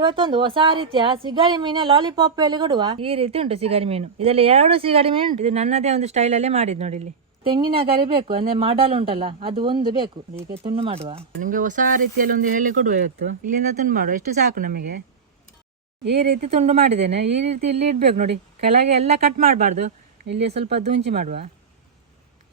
ಇವತ್ತೊಂದು ಹೊಸ ರೀತಿಯ ಸಿಗಡಿ ಮೀನ ಲಾಲಿಪಾಪ್ ಅಲ್ಲಿ ಕೊಡುವ ಈ ರೀತಿ ಉಂಟು ಸಿಗಡಿ ಮೀನು. ಇದರಲ್ಲಿ 2 ಸಿಗಡಿ ಮೀನು ಉಂಟು. ಇದು ನನ್ನದೇ ಒಂದು ಸ್ಟೈಲ್ ಅಲ್ಲೇ ಮಾಡಿದ್ ನೋಡಿ. ಇಲ್ಲಿ ತೆಂಗಿನ ಗರಿ ಬೇಕು, ಅಂದ್ರೆ ಮಾಡಲ್ ಉಂಟಲ್ಲ ಅದು ಒಂದು ಬೇಕು. ಈಗ ತುಂಡು ಮಾಡುವ, ನಿಮ್ಗೆ ಹೊಸ ರೀತಿಯಲ್ಲಿ ಒಂದು ಹೇಳಿ ಕೊಡುವ. ಇವತ್ತು ಇಲ್ಲಿಂದ ತುಂಡು ಮಾಡುವ, ಎಷ್ಟು ಸಾಕು ನಮಗೆ. ಈ ರೀತಿ ತುಂಡು ಮಾಡಿದ್ದೇನೆ. ಈ ರೀತಿ ಇಲ್ಲಿ ಇಡ್ಬೇಕು ನೋಡಿ, ಕೆಳಗೆ ಎಲ್ಲ ಕಟ್ ಮಾಡಬಾರ್ದು. ಇಲ್ಲಿ ಸ್ವಲ್ಪ ದುಂಚಿ ಮಾಡುವ,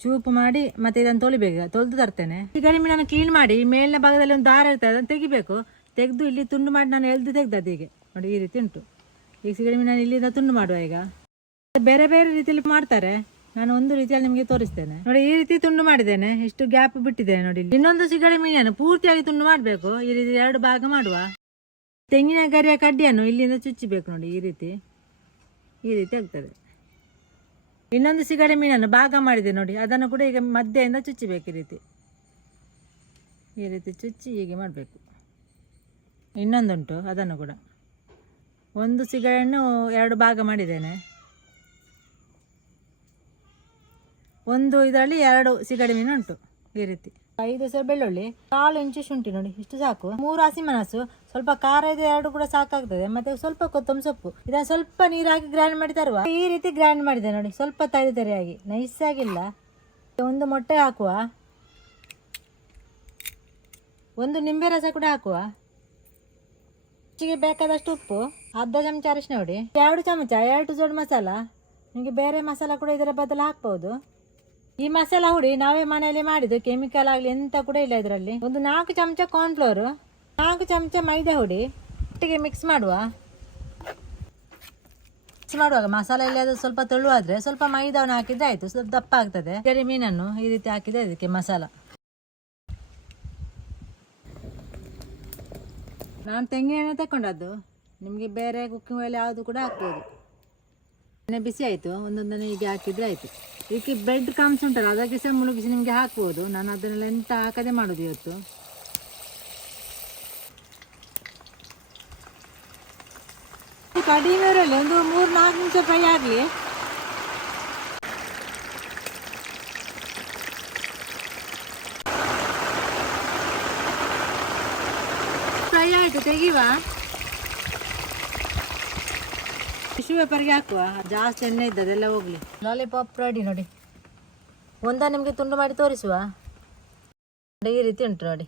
ಚೂಪು ಮಾಡಿ ಮತ್ತೆ ಇದನ್ನು ತೊಳಿಬೇಕು. ತೊಳೆದು ತರ್ತೇನೆ. ಸಿಗಡಿ ಮೀನನ್ನು ಕ್ಲೀನ್ ಮಾಡಿ ಮೇಲಿನ ಭಾಗದಲ್ಲಿ ಒಂದು ದಾರ ಇರ್ತದೆ, ಅದನ್ನು ತೆಗಿಬೇಕು. ತೆಗೆದು ಇಲ್ಲಿ ತುಂಡು ಮಾಡಿ ನಾನು ಎಳ್ದು ತೆಗ್ದದ್ದು. ಹೀಗೆ ನೋಡಿ, ಈ ರೀತಿ ಉಂಟು. ಈಗ ಸಿಗಡಿ ಮೀನನ್ನು ಇಲ್ಲಿಂದ ತುಂಡು ಮಾಡುವ. ಈಗ ಬೇರೆ ಬೇರೆ ರೀತಿಯಲ್ಲಿ ಮಾಡ್ತಾರೆ, ನಾನು ಒಂದು ರೀತಿಯಲ್ಲಿ ನಿಮಗೆ ತೋರಿಸ್ತೇನೆ ನೋಡಿ. ಈ ರೀತಿ ತುಂಡು ಮಾಡಿದ್ದೇನೆ, ಇಷ್ಟು ಗ್ಯಾಪ್ ಬಿಟ್ಟಿದ್ದೇನೆ ನೋಡಿ. ಇನ್ನೊಂದು ಸಿಗಡಿ ಮೀನನ್ನು ಪೂರ್ತಿಯಾಗಿ ತುಂಡು ಮಾಡಬೇಕು. ಈ ರೀತಿ 2 ಭಾಗ ಮಾಡುವ. ತೆಂಗಿನ ಗರಿಯ ಕಡ್ಡಿಯನ್ನು ಇಲ್ಲಿಂದ ಚುಚ್ಚಬೇಕು ನೋಡಿ. ಈ ರೀತಿ ಆಗ್ತದೆ. ಇನ್ನೊಂದು ಸಿಗಡಿ ಮೀನನ್ನು ಭಾಗ ಮಾಡಿದೆ ನೋಡಿ, ಅದನ್ನು ಕೂಡ ಈಗ ಮಧ್ಯೆಯಿಂದ ಚುಚ್ಚಬೇಕು. ಈ ರೀತಿ ಚುಚ್ಚಿ ಹೀಗೆ ಮಾಡಬೇಕು. ಇನ್ನೊಂದುಂಟು, ಅದನ್ನು ಕೂಡ ಒಂದು ಸಿಗಡಿಯನ್ನು 2 ಭಾಗ ಮಾಡಿದ್ದೇನೆ. ಒಂದು ಇದರಲ್ಲಿ 2 ಸಿಗಡಿ ಮೀನು ಉಂಟು. ಈ ರೀತಿ 5 ಹೆಸರು ಬೆಳ್ಳುಳ್ಳಿ, 4 ಇಂಚು ಶುಂಠಿ ನೋಡಿ, ಇಷ್ಟು ಸಾಕು. 3 ಹಸಿಮೆಣಸು, ಸ್ವಲ್ಪ ಖಾರ ಇದೆ 2 ಕೂಡ ಸಾಕಾಗ್ತದೆ. ಮತ್ತೆ ಸ್ವಲ್ಪ ಕೊತ್ತಂಬರಿ ಸೊಪ್ಪು. ಇದನ್ನು ಸ್ವಲ್ಪ ನೀರು ಹಾಕಿ ಗ್ರೈಂಡ್ ಮಾಡಿ ತರುವ. ಈ ರೀತಿ ಗ್ರೈಂಡ್ ಮಾಡಿದೆ ನೋಡಿ, ಸ್ವಲ್ಪ ತರಿಯಾಗಿ, ನೈಸ್ ಆಗಿಲ್ಲ. ಒಂದು ಮೊಟ್ಟೆ ಹಾಕುವ, ಒಂದು ನಿಂಬೆ ರಸ ಕೂಡ ಹಾಕುವ. ರುಚಿಗೆ ಬೇಕಾದಷ್ಟು ಉಪ್ಪು, ಅರ್ಧ ಚಮಚ ಅರಿಶಿನ ಹುಡಿ, 2 ಚಮಚ 2 ಜೋಡು ಮಸಾಲ. ನಿಮಗೆ ಬೇರೆ ಮಸಾಲ ಕೂಡ ಇದರ ಬದಲು ಹಾಕ್ಬಹುದು. ಈ ಮಸಾಲ ಹುಡಿ ನಾವೇ ಮನೆಯಲ್ಲಿ ಮಾಡಿದ್ದು, ಕೆಮಿಕಲ್ ಆಗಲಿ ಎಂತ ಕೂಡ ಇಲ್ಲ ಇದರಲ್ಲಿ. ಒಂದು 4 ಚಮಚ ಕಾರ್ನ್ಫ್ಲೋರ್, 4 ಚಮಚ ಮೈದಾ ಹುಡಿ ಒಟ್ಟಿಗೆ ಮಿಕ್ಸ್ ಮಾಡುವ. ಮಿಕ್ಸ್ ಮಾಡುವಾಗ ಮಸಾಲ ಇಲ್ಲಿ ಅದು ಸ್ವಲ್ಪ ತೆಳುವಾದ್ರೆ ಸ್ವಲ್ಪ ಮೈದಾವನ್ನು ಹಾಕಿದ್ರೆ ಆಯ್ತು, ಸ್ವಲ್ಪ ದಪ್ಪ ಆಗ್ತದೆ. ಸಿಗಡಿ ಮೀನನ್ನು ಈ ರೀತಿ ಹಾಕಿದ್ರೆ ಇದಕ್ಕೆ ಮಸಾಲ. ನಾನು ತೆಂಗಿನ ಎಣ್ಣೆ ತಗೊಂಡದ್ದು, ನಿಮಗೆ ಬೇರೆ ಕುಕ್ಕಿಂಗ್ ಆಯಿಲ್ ಯಾವುದು ಕೂಡ ಹಾಕ್ಬೋದು. ಎಣ್ಣೆ ಬಿಸಿ ಆಯಿತು, ಒಂದೊಂದನ್ನು ಹೀಗೆ ಹಾಕಿದರೆ ಆಯಿತು. ಇದಕ್ಕೆ ಬ್ರೆಡ್ ಕ್ರಮ್ಸ್ ಉಂಟಲ್ಲ, ಅದಕ್ಕೆ ಸಹ ಮುಳುಗಿಸಿ ನಿಮಗೆ ಹಾಕ್ಬೋದು. ನಾನು ಅದನ್ನೆಲ್ಲ ಎಂತ ಹಾಕದೆ ಮಾಡೋದು ಇವತ್ತು. ಕಡಿಮೆ ಇರಲಿ, ಒಂದು 3-4 ನಿಮಿಷ ಫ್ರೈ ಆಗಲಿ. ಫ್ರೈ ಆಯಿತು, ತೆಗಿವ. ಟಿಶ್ಯೂ ಪೇಪರ್ಗೆ ಹಾಕುವ, ಜಾಸ್ತಿ ಎಣ್ಣೆ ಇದ್ದದೆಲ್ಲ ಹೋಗ್ಲಿ. ಲಾಲಿಪಾಪ್ ರೆಡಿ ನೋಡಿ. ನಿಮಗೆ ತುಂಡು ಮಾಡಿ ತೋರಿಸುವ. ಈ ರೀತಿ ಉಂಟು ನೋಡಿ,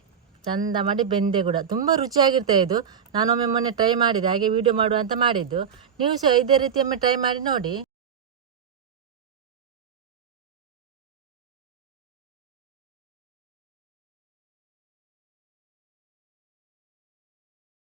ಚಂದ ಮಾಡಿ ಬೆಂದೆ ಕೂಡ ತುಂಬ ರುಚಿಯಾಗಿರ್ತದೆ ಇದು. ನಾನೊಮ್ಮೆ ಮೊನ್ನೆ ಟ್ರೈ ಮಾಡಿದೆ, ಹಾಗೆ ವಿಡಿಯೋ ಮಾಡುವ ಅಂತ ಮಾಡಿದ್ದು. ನೀವು ಸಹ ಇದೇ ರೀತಿ ಒಮ್ಮೆ ಟ್ರೈ ಮಾಡಿ ನೋಡಿ.